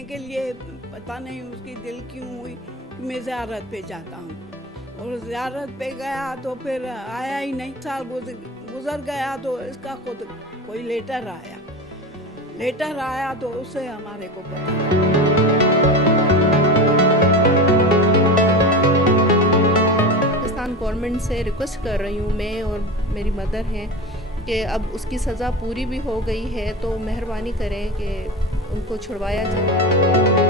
देखने के लिए, पता नहीं उसकी दिल क्यों हुई कि मैं ज़ियारत पे जाता हूँ। और ज़ियारत पे गया तो फिर आया ही नहीं। साल गुजर गया तो इसका खुद कोई लेटर आया तो उससे हमारे को पता। गवर्नमेंट से रिक्वेस्ट कर रही हूँ, मैं और मेरी मदर हैं, कि अब उसकी सज़ा पूरी भी हो गई है तो मेहरबानी करें कि उनको छुड़वाया जाए।